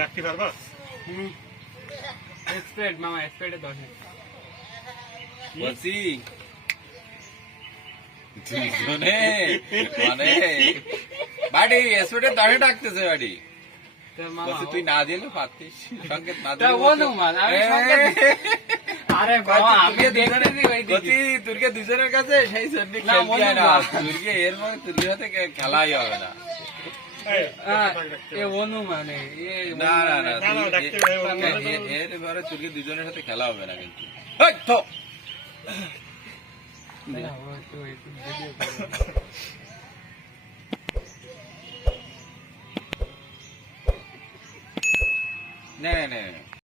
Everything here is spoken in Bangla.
ডাকতে পারবা? এক্সপেক্ট মামা এক্সপেক্টে 10 বলছি দুজনে মানে বাড়ি এসপেটে দাঁড়ে ডাকতেছে বাড়ি। তো মামা বলছি তুই না দিলে পারতিস, সংকেত না তা দিলে অনুমান আমি সংকেত আরে বাবা আমি দেখতেছি ওই দিকে তুর্কে দুজনের কাছে সেই জন্য না, খেলবি না অনুমান। তুর্কে এর মধ্যে তুর্কের সাথে খেলাই হবে না। এ অনুমানে এ না না না না, না, ডাকতে হবে, এর এবারে তুর্কে দুজনের সাথে খেলা হবে না কিন্তু। এই তো না না না